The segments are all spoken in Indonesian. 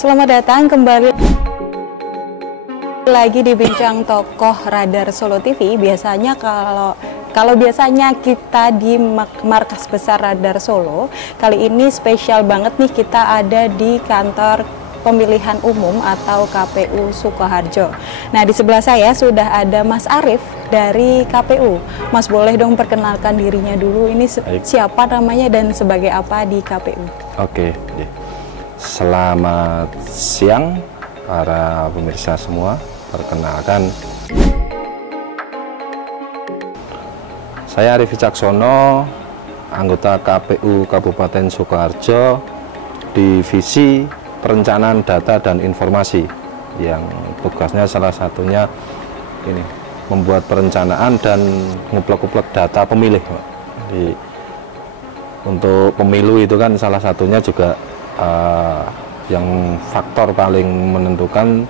Selamat datang kembali lagi di Bincang Tokoh Radar Solo TV. Biasanya kalau biasanya kita di markas besar Radar Solo, kali ini spesial banget nih, kita ada di kantor pemilihan umum atau KPU Sukoharjo. Nah, di sebelah saya sudah ada Mas Arief dari KPU. Mas, boleh dong perkenalkan dirinya dulu, ini siapa namanya dan sebagai apa di KPU? Oke, selamat siang para pemirsa semua. Perkenalkan, saya Arief Wicaksono, anggota KPU Kabupaten Sukoharjo, Divisi Perencanaan Data dan Informasi, yang tugasnya salah satunya ini, membuat perencanaan dan nguplek-nguplek data pemilih. Jadi, untuk pemilu itu kan salah satunya juga yang faktor paling menentukan,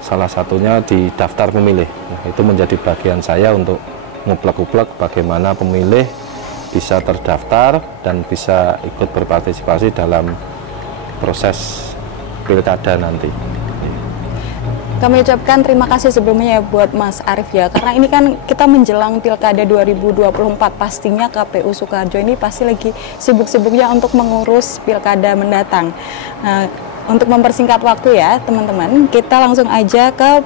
salah satunya di daftar pemilih. Nah, itu menjadi bagian saya untuk nguplek-nguplek bagaimana pemilih bisa terdaftar dan bisa ikut berpartisipasi dalam proses pilkada nanti. Kami ucapkan terima kasih sebelumnya ya buat Mas Arief ya, karena ini kan kita menjelang pilkada 2024, pastinya KPU Sukoharjo ini pasti lagi sibuk-sibuknya untuk mengurus pilkada mendatang. Nah, untuk mempersingkat waktu ya teman-teman, kita langsung aja ke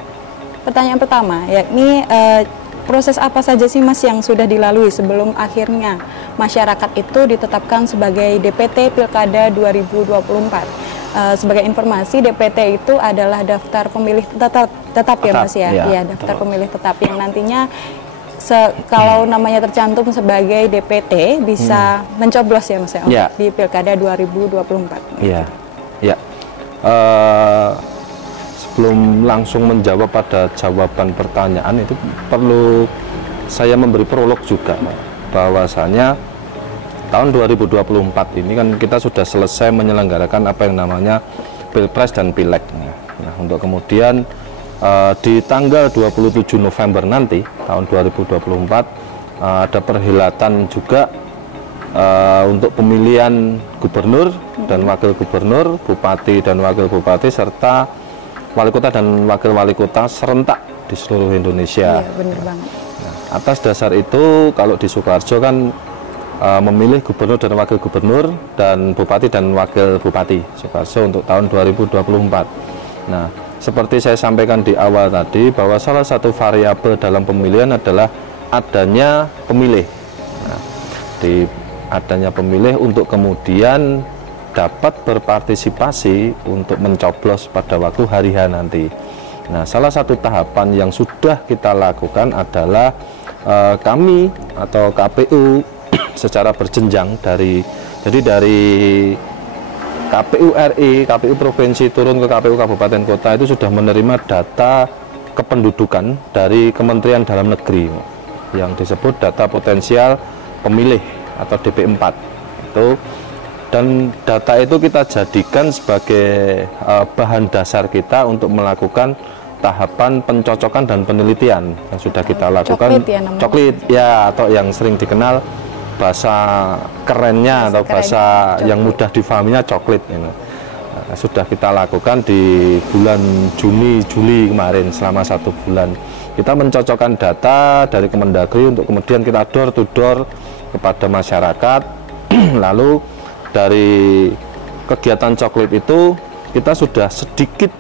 pertanyaan pertama, yakni proses apa saja sih Mas yang sudah dilalui sebelum akhirnya masyarakat itu ditetapkan sebagai DPT Pilkada 2024? Sebagai informasi, DPT itu adalah daftar pemilih tetap ya Mas ya? Iya, daftar pemilih tetap yang nantinya kalau namanya tercantum sebagai DPT bisa mencoblos ya Mas ya, untuk di Pilkada 2024. Iya, ya. Sebelum langsung menjawab pada jawaban pertanyaan itu, perlu saya memberi prolog juga, bahwasanya tahun 2024 ini kan kita sudah selesai menyelenggarakan apa yang namanya Pilpres dan Pileg. Nah, untuk kemudian di tanggal 27 November nanti tahun 2024 ada perhelatan juga untuk pemilihan gubernur dan wakil gubernur, bupati dan wakil bupati, serta wali kota dan wakil wali kota serentak di seluruh Indonesia. Iya, benar banget. Nah, atas dasar itu, kalau di Sukoharjo kan memilih gubernur dan wakil gubernur dan bupati dan wakil bupati Sukoharjo untuk tahun 2024. Nah, seperti saya sampaikan di awal tadi, bahwa salah satu variabel dalam pemilihan adalah adanya pemilih. Nah, adanya pemilih untuk kemudian dapat berpartisipasi untuk mencoblos pada waktu hari H nanti. Nah, salah satu tahapan yang sudah kita lakukan adalah kami atau KPU secara berjenjang dari KPU RI, KPU Provinsi turun ke KPU Kabupaten Kota itu sudah menerima data kependudukan dari Kementerian Dalam Negeri yang disebut data potensial pemilih atau DP4 itu, dan data itu kita jadikan sebagai bahan dasar kita untuk melakukan tahapan pencocokan dan penelitian yang sudah kita lakukan. Coklit ya, atau yang sering dikenal bahasa kerennya atau bahasa yang mudah difahaminya coklit ini. Nah, sudah kita lakukan di bulan Juni-Juli kemarin, selama 1 bulan kita mencocokkan data dari Kemendagri untuk kemudian kita door to door kepada masyarakat. Lalu dari kegiatan coklit itu kita sudah sedikit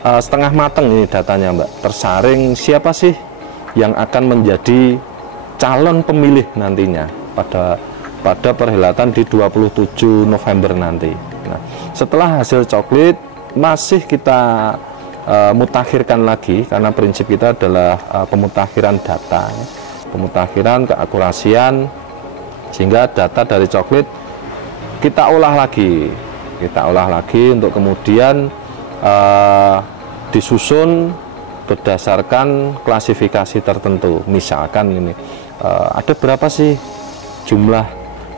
setengah matang ini datanya Mbak, tersaring siapa sih yang akan menjadi calon pemilih nantinya pada perhelatan di 27 November nanti. Nah, setelah hasil coklit masih kita mutakhirkan lagi, karena prinsip kita adalah pemutakhiran data, pemutakhiran keakurasian, sehingga data dari coklit kita olah lagi untuk kemudian disusun berdasarkan klasifikasi tertentu. Misalkan ini ada berapa sih jumlah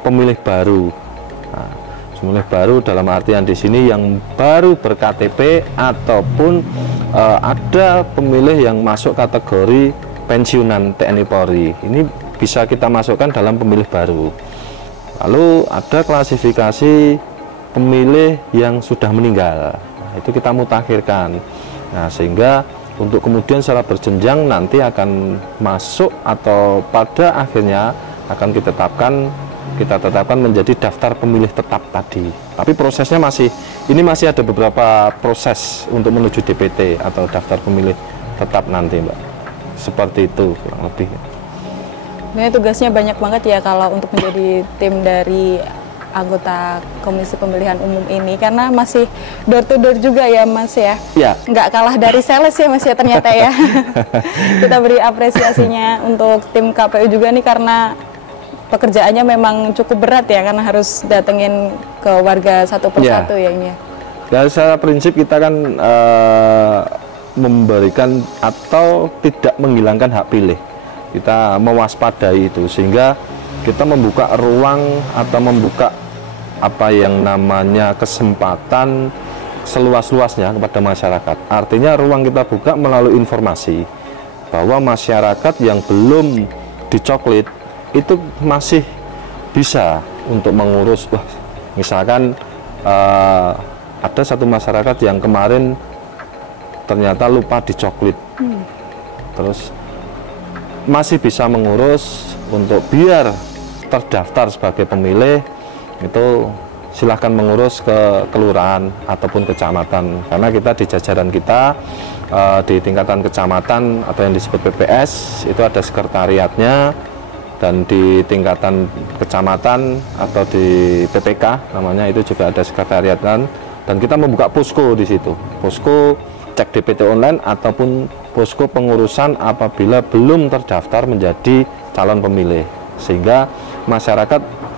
pemilih baru. Nah, pemilih baru dalam artian di sini yang baru ber-KTP ataupun ada pemilih yang masuk kategori pensiunan TNI Polri. Ini bisa kita masukkan dalam pemilih baru. Lalu ada klasifikasi pemilih yang sudah meninggal. itu kita mutakhirkan. Nah, sehingga untuk kemudian secara berjenjang nanti akan masuk atau pada akhirnya akan kita tetapkan menjadi daftar pemilih tetap tadi. Tapi prosesnya masih ada beberapa proses untuk menuju DPT atau daftar pemilih tetap nanti, Mbak. Seperti itu kurang lebih. Sebenarnya tugasnya banyak banget ya kalau untuk menjadi tim dari anggota Komisi Pemilihan Umum ini, karena masih door to door juga ya Mas ya. Ya. Nggak kalah dari sales ya Mas ya ternyata ya. Kita beri apresiasinya untuk tim KPU juga nih, karena pekerjaannya memang cukup berat ya, karena harus datengin ke warga satu persatu ya ini ya. Dan secara prinsip kita kan memberikan atau tidak menghilangkan hak pilih. Kita mewaspadai itu, sehingga kita membuka ruang atau membuka apa yang namanya kesempatan seluas-luasnya kepada masyarakat. Artinya ruang kita buka melalui informasi bahwa masyarakat yang belum dicoklit itu masih bisa untuk mengurus. Misalkan ada satu masyarakat yang kemarin ternyata lupa dicoklit, terus masih bisa mengurus untuk biar terdaftar sebagai pemilih. Itu silahkan mengurus ke kelurahan ataupun kecamatan, karena kita di jajaran kita di tingkatan kecamatan atau yang disebut PPS itu ada sekretariatnya, dan di tingkatan kecamatan atau di PPK namanya itu juga ada sekretariat kan, dan kita membuka posko di situ, posko cek DPT online ataupun posko pengurusan apabila belum terdaftar menjadi calon pemilih, sehingga masyarakat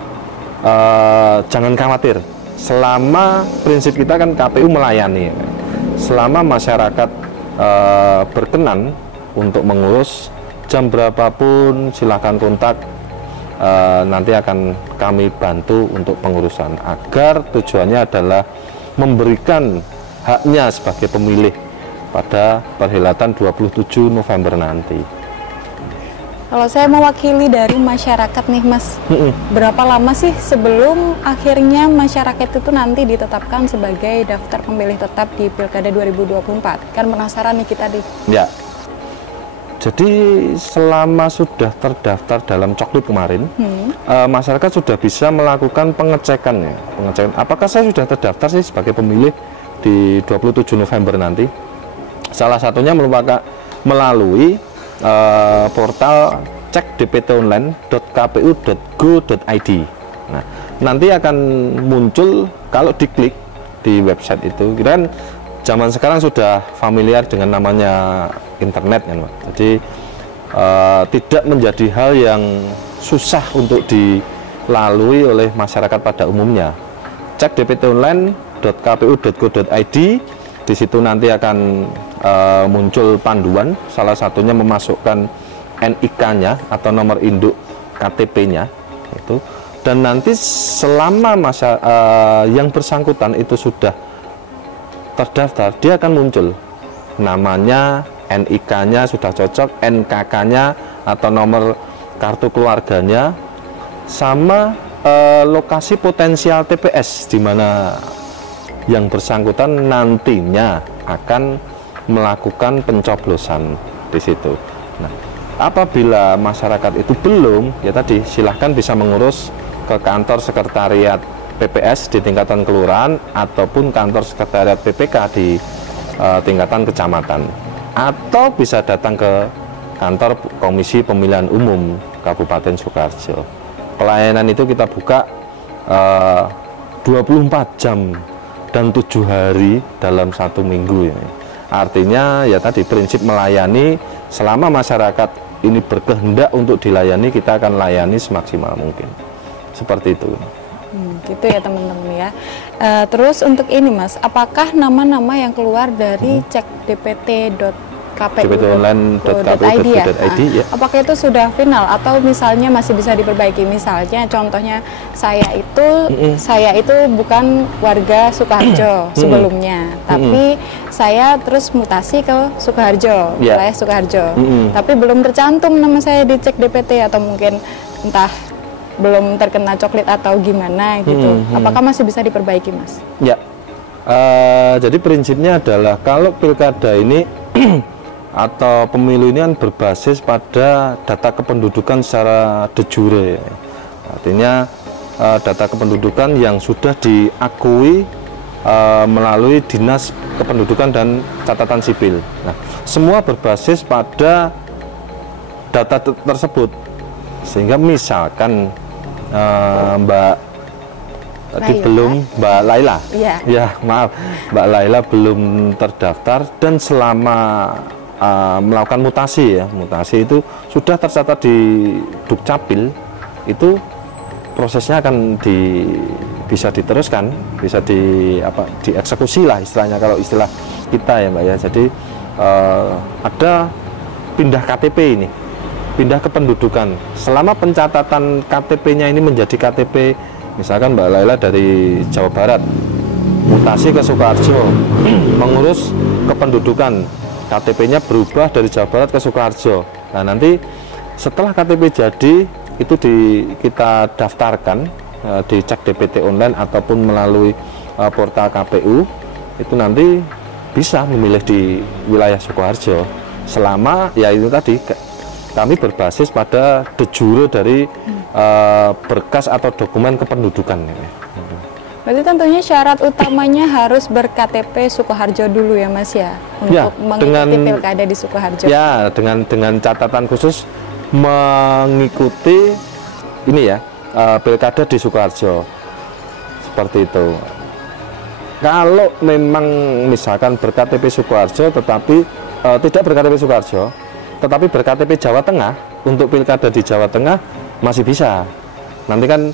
jangan khawatir. Selama prinsip kita kan KPU melayani, selama masyarakat berkenan untuk mengurus, jam berapapun silakan kontak, nanti akan kami bantu untuk pengurusan, agar tujuannya adalah memberikan haknya sebagai pemilih pada perhelatan 27 November nanti. Kalau saya mewakili dari masyarakat nih Mas, berapa lama sih sebelum akhirnya masyarakat itu nanti ditetapkan sebagai daftar pemilih tetap di Pilkada 2024? Kan penasaran nih kita di. Ya, jadi selama sudah terdaftar dalam coklit kemarin, masyarakat sudah bisa melakukan pengecekan apakah saya sudah terdaftar sih sebagai pemilih di 27 November nanti. Salah satunya melalui portal cekdptonline.kpu.go.id. Nah, nanti akan muncul kalau diklik di website itu. Kita kan zaman sekarang sudah familiar dengan namanya internet kan, Pak. Jadi tidak menjadi hal yang susah untuk dilalui oleh masyarakat pada umumnya. cekdptonline.kpu.go.id. Di situ nanti akan muncul panduan, salah satunya memasukkan NIK-nya atau nomor induk KTP-nya itu, dan nanti selama yang bersangkutan itu sudah terdaftar, dia akan muncul namanya, NIK-nya sudah cocok, NKK-nya atau nomor kartu keluarganya, sama lokasi potensial TPS di mana yang bersangkutan nantinya akan melakukan pencoblosan di situ. Nah, apabila masyarakat itu belum, ya tadi silahkan bisa mengurus ke kantor sekretariat PPS di tingkatan kelurahan ataupun kantor sekretariat PPK di tingkatan kecamatan, atau bisa datang ke kantor Komisi Pemilihan Umum Kabupaten Sukoharjo. Pelayanan itu kita buka 24 jam dan 7 hari dalam 1 minggu ini. Artinya ya tadi prinsip melayani, selama masyarakat ini berkehendak untuk dilayani, kita akan layani semaksimal mungkin. Seperti itu. Gitu ya teman-teman ya. Terus untuk ini Mas, apakah nama-nama yang keluar dari cekdpt.kpu.go.id ya? Ya. Apakah itu sudah final atau misalnya masih bisa diperbaiki? Misalnya contohnya saya itu bukan warga Sukoharjo sebelumnya, tapi saya terus mutasi ke Sukoharjo, wilayah Sukoharjo, tapi belum tercantum nama saya di cekdpt, atau mungkin entah belum terkena coklit atau gimana gitu. Apakah masih bisa diperbaiki, Mas? Ya, Jadi prinsipnya adalah kalau pilkada ini atau pemilu ini kan berbasis pada data kependudukan secara de jure. Artinya data kependudukan yang sudah diakui melalui Dinas Kependudukan dan Catatan Sipil. Nah, semua berbasis pada data tersebut. Sehingga misalkan Mbak Mbak Laila, ya maaf, Mbak Laila belum terdaftar dan selama melakukan mutasi itu sudah tercatat di Dukcapil, itu prosesnya akan bisa diteruskan, bisa dieksekusi lah istilahnya, kalau istilah kita ya Mbak ya. Jadi ada pindah KTP ini, pindah kependudukan. Selama pencatatan KTP-nya ini menjadi KTP, misalkan Mbak Laila dari Jawa Barat, mutasi ke Sukoharjo, mengurus kependudukan, KTP-nya berubah dari Jawa Barat ke Sukoharjo. Nah, nanti setelah KTP jadi, itu kita daftarkan, dicek DPT online ataupun melalui portal KPU, itu nanti bisa memilih di wilayah Sukoharjo. Selama, ya itu tadi, kami berbasis pada de jure dari berkas atau dokumen kependudukan. Berarti tentunya syarat utamanya harus ber-KTP Sukoharjo dulu ya Mas ya, untuk mengikuti pilkada di Sukoharjo. Ya, dengan catatan khusus mengikuti ini ya, pilkada di Sukoharjo, seperti itu. Kalau memang misalkan ber-KTP Sukoharjo tetapi tidak ber-KTP Sukoharjo, tetapi ber-KTP Jawa Tengah, untuk pilkada di Jawa Tengah masih bisa. Nanti kan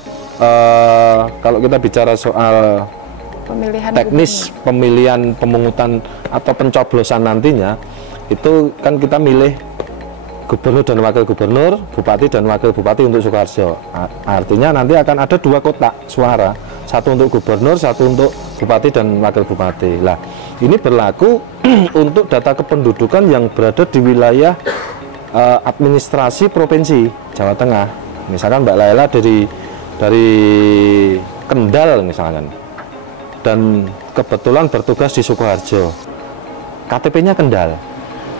kalau kita bicara soal pemilihan teknis pemilihan pemungutan atau pencoblosan nantinya, itu kan kita milih gubernur dan wakil gubernur, bupati dan wakil bupati untuk Sukoharjo. Artinya nanti akan ada 2 kotak suara, satu untuk gubernur, satu untuk bupati dan wakil bupati. Lah, ini berlaku untuk data kependudukan yang berada di wilayah administrasi provinsi Jawa Tengah. Misalkan Mbak Laila dari Kendal misalkan, dan kebetulan bertugas di Sukoharjo, KTP-nya Kendal,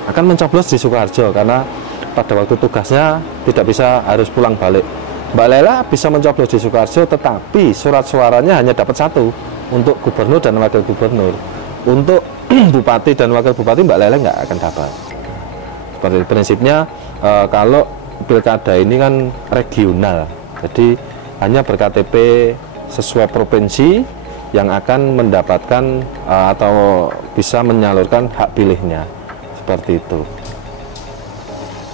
akan mencoblos di Sukoharjo karena pada waktu tugasnya tidak bisa, harus pulang balik. Mbak Laila bisa mencoblos di Sukoharjo, tetapi surat suaranya hanya dapat 1 untuk gubernur dan wakil gubernur. Untuk bupati dan wakil bupati Mbak Laila nggak akan dapat. Seperti prinsipnya, kalau pilkada ini kan regional, jadi hanya ber-KTP sesuai provinsi yang akan mendapatkan atau bisa menyalurkan hak pilihnya, seperti itu.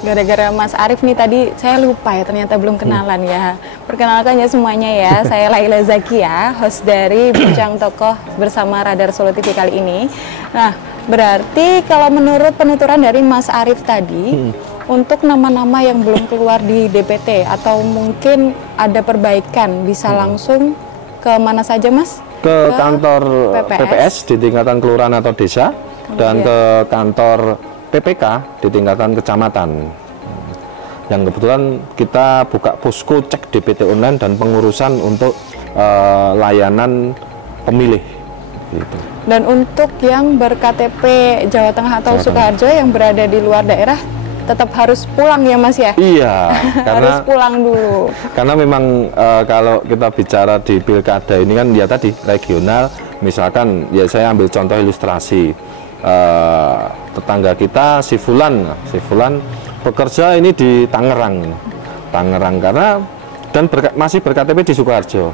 Gara-gara Mas Arief nih tadi saya lupa ya, ternyata belum kenalan ya. Perkenalkan ya semuanya ya, saya Laila Zakia, host dari Bincang Tokoh bersama Radar Solo TV kali ini. Nah, berarti kalau menurut penuturan dari Mas Arief tadi, untuk nama-nama yang belum keluar di DPT atau mungkin ada perbaikan, bisa langsung ke mana saja Mas? Ke kantor PPS di tingkatan kelurahan atau desa, dan ke kantor PPK di tingkatan kecamatan. Yang kebetulan kita buka posko cek DPT online dan pengurusan untuk layanan pemilih gitu. Dan untuk yang ber-KTP Jawa Tengah atau Sukoharjo yang berada di luar daerah tetap harus pulang ya Mas ya? Iya, karena harus pulang dulu. Karena memang kalau kita bicara di pilkada ini kan ya tadi regional, misalkan ya saya ambil contoh ilustrasi, tetangga kita si Fulan bekerja ini di Tangerang karena dan masih ber-KTP di Sukoharjo.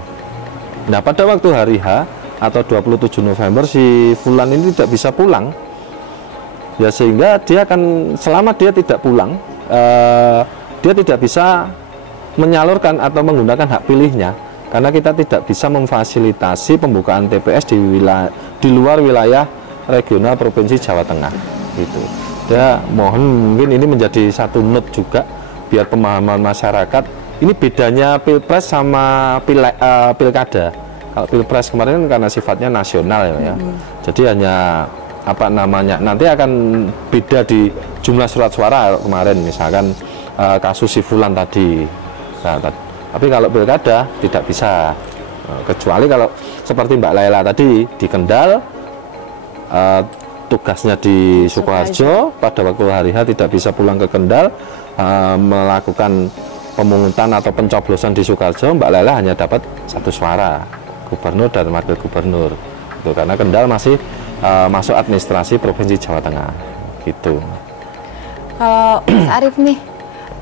Nah, pada waktu hari H atau 27 November si Fulan ini tidak bisa pulang. Ya, sehingga dia akan, selama dia tidak pulang, dia tidak bisa menyalurkan atau menggunakan hak pilihnya, karena kita tidak bisa memfasilitasi pembukaan TPS di luar wilayah regional Provinsi Jawa Tengah gitu. Ya, mohon mungkin ini menjadi satu note juga biar pemahaman masyarakat. Ini bedanya Pilpres sama Pilkada. Kalau Pilpres kemarin karena sifatnya nasional ya, jadi hanya apa namanya, nanti akan beda di jumlah surat suara kemarin, misalkan kasus si Fulan tadi. Nah, tapi kalau pilkada tidak bisa, kecuali kalau seperti Mbak Laila tadi di Kendal, tugasnya di Sukoharjo, pada waktu hari H tidak bisa pulang ke Kendal, melakukan pemungutan atau pencoblosan di Sukoharjo, Mbak Lela hanya dapat 1 suara, gubernur dan wakil gubernur. Itu karena Kendal masih masuk administrasi Provinsi Jawa Tengah. Gitu. Kalau Mas Arief nih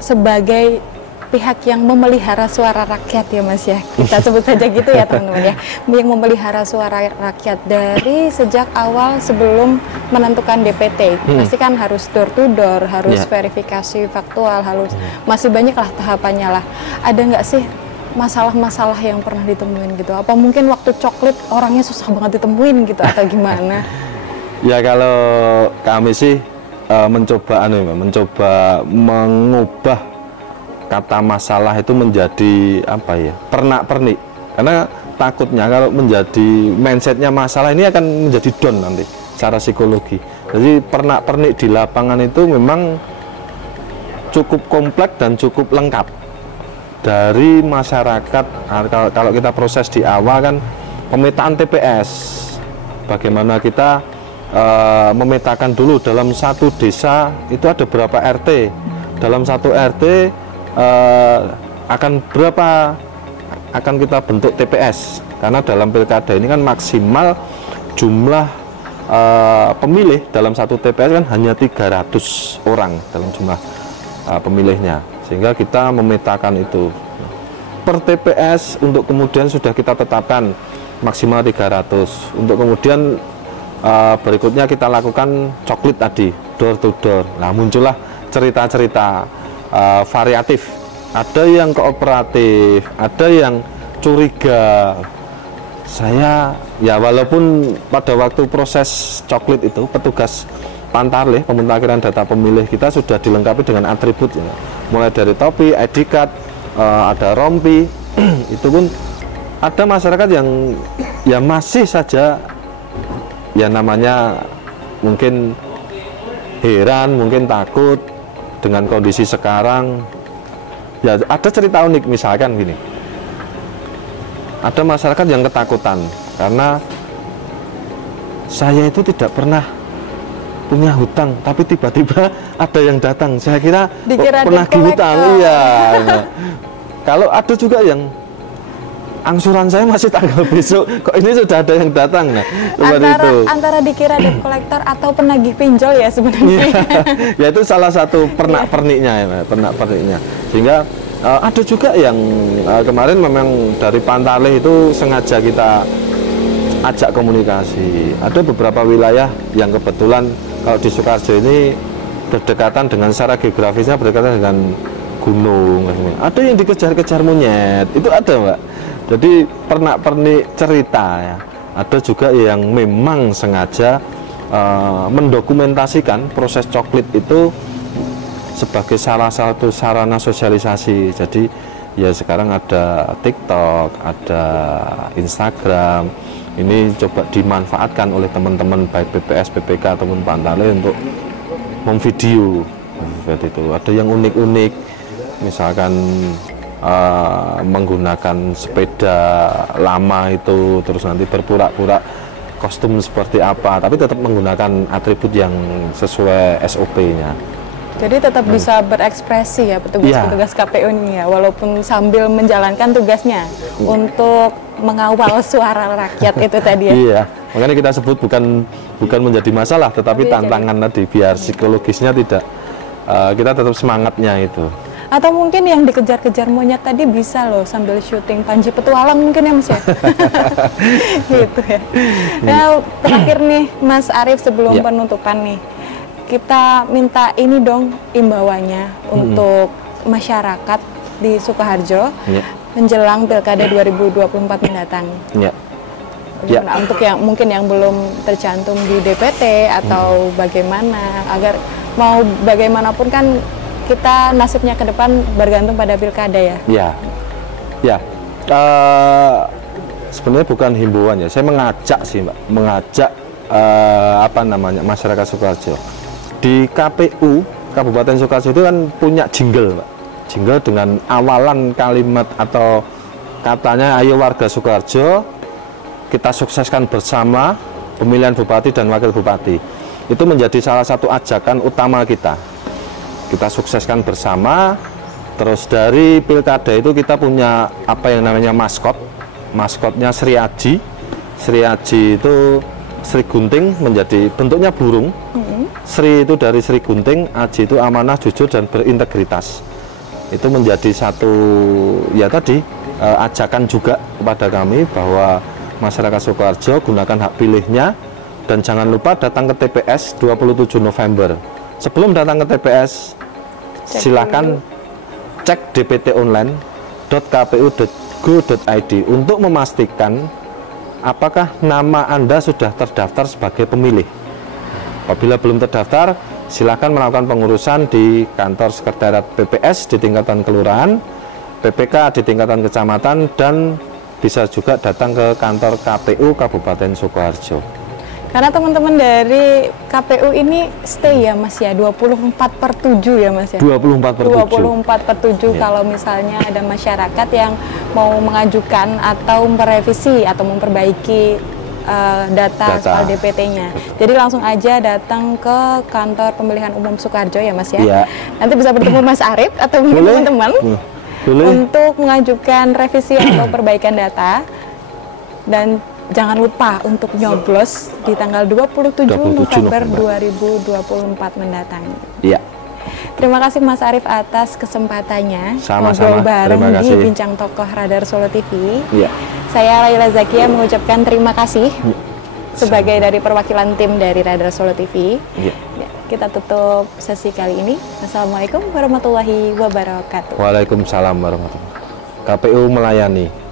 sebagai pihak yang memelihara suara rakyat ya Mas ya, kita sebut saja gitu ya teman-teman ya, yang memelihara suara rakyat dari sejak awal sebelum menentukan DPT, pasti kan harus door to door, harus verifikasi faktual, harus masih banyak lah tahapannya lah. Ada nggak sih masalah-masalah yang pernah ditemuin gitu? Apa mungkin waktu coklit orangnya susah banget ditemuin gitu atau gimana? Ya kalau kami sih mencoba mengubah kata masalah itu menjadi apa ya, pernak-pernik, karena takutnya kalau menjadi mindsetnya masalah ini akan menjadi down nanti secara psikologi. Jadi pernak-pernik di lapangan itu memang cukup kompleks dan cukup lengkap. Dari masyarakat, kalau kita proses di awal kan pemetaan TPS, bagaimana kita memetakan dulu dalam satu desa itu ada berapa RT, dalam satu RT akan kita bentuk TPS, karena dalam pilkada ini kan maksimal jumlah pemilih dalam satu TPS kan hanya 300 orang dalam jumlah pemilihnya, sehingga kita memetakan itu per TPS untuk kemudian sudah kita tetapkan maksimal 300, untuk kemudian berikutnya kita lakukan coklit tadi, door to door. Nah, muncullah cerita-cerita variatif, ada yang kooperatif, ada yang curiga. Saya ya walaupun pada waktu proses coklit itu petugas Pantarlih, pemutakhiran data pemilih kita sudah dilengkapi dengan atribut ya. Mulai dari topi, ID card, ada rompi, itu pun ada masyarakat yang ya masih saja ya namanya mungkin heran, mungkin takut dengan kondisi sekarang. Ya ada cerita unik, misalkan gini, ada masyarakat yang ketakutan karena saya itu tidak pernah punya hutang, tapi tiba-tiba ada yang datang, saya kira penagih hutang. Iya. Kalau ada juga yang angsuran saya masih tanggal besok, kok ini sudah ada yang datang. Nah, antara dikira debt collector atau penagih pinjol ya sebenarnya. Ya itu salah satu pernak-perniknya ya, pernak-perniknya. Sehingga ada juga yang kemarin memang dari Pantarlih itu sengaja kita ajak komunikasi. Ada beberapa wilayah yang kebetulan kalau di Sukoharjo ini berdekatan dengan secara geografisnya berdekatan dengan gunung. Ada yang dikejar-kejar monyet, itu ada Mbak. Jadi pernak-pernik cerita ya. Ada juga yang memang sengaja mendokumentasikan proses coklit itu sebagai salah satu sarana sosialisasi. Jadi ya sekarang ada TikTok, ada Instagram. Ini coba dimanfaatkan oleh teman-teman baik BPS, BPK ataupun Pantarlih untuk memvideo seperti itu. Ada yang unik-unik, misalkan menggunakan sepeda lama itu, terus nanti berpura-pura kostum seperti apa, tapi tetap menggunakan atribut yang sesuai SOP-nya. Jadi tetap bisa berekspresi ya petugas-petugas KPU ini ya, walaupun sambil menjalankan tugasnya untuk mengawal suara rakyat itu tadi ya. Iya, makanya kita sebut bukan menjadi masalah, tetapi tantangan tadi, biar psikologisnya tidak, kita tetap semangatnya itu. Atau mungkin yang dikejar-kejar monyet tadi bisa loh sambil syuting Panji Petualang mungkin ya Mas ya. Gitu ya. Nah, terakhir nih Mas Arief sebelum penutupan nih, kita minta ini dong imbauannya untuk masyarakat di Sukoharjo menjelang Pilkada 2024 mendatang. Nah, untuk yang mungkin yang belum tercantum di DPT atau bagaimana, agar mau bagaimanapun kan kita nasibnya ke depan bergantung pada pilkada ya. Sebenarnya bukan himbauan ya, saya mengajak sih Mbak, masyarakat Sukoharjo. Di KPU Kabupaten Sukoharjo itu kan punya jingle Mbak, jingle dengan awalan kalimat atau katanya, ayo warga Sukoharjo kita sukseskan bersama pemilihan bupati dan wakil bupati. Itu menjadi salah satu ajakan utama kita. Kita sukseskan bersama. Terus dari pilkada itu kita punya apa yang namanya maskot. Maskotnya Sri Aji. Sri Aji itu Sri Gunting, menjadi bentuknya burung. Sri itu dari Sri Gunting, Aji itu amanah, jujur, dan berintegritas. Itu menjadi satu, ya tadi, ajakan juga kepada kami bahwa masyarakat Sukoharjo gunakan hak pilihnya, dan jangan lupa datang ke TPS 27 November. Sebelum datang ke TPS, silakan cek dptonline.kpu.go.id untuk memastikan apakah nama Anda sudah terdaftar sebagai pemilih. Apabila belum terdaftar, silakan melakukan pengurusan di kantor sekretariat PPS di tingkatan kelurahan, PPK di tingkatan kecamatan, dan bisa juga datang ke kantor KPU Kabupaten Sukoharjo. Karena teman-teman dari KPU ini stay ya Mas ya, 24/7 ya Mas ya? 24/7. Ya. Kalau misalnya ada masyarakat yang mau mengajukan atau merevisi atau memperbaiki data soal DPT-nya. Jadi langsung aja datang ke kantor pemilihan umum Sukoharjo ya Mas ya? Ya. Nanti bisa bertemu Mas Arif atau mungkin teman-teman untuk mengajukan revisi atau perbaikan data. Dan jangan lupa untuk nyoblos di tanggal 27 November 2024 mendatang. Iya. Terima kasih Mas Arif atas kesempatannya Sama-sama. ngobrol bareng di Bincang Tokoh Radar Solo TV. Iya. Saya Laila Zakia mengucapkan terima kasih sebagai dari perwakilan tim dari Radar Solo TV. Iya. Ya, kita tutup sesi kali ini. Assalamualaikum warahmatullahi wabarakatuh. Waalaikumsalam warahmatullahi wabarakatuh. KPU melayani.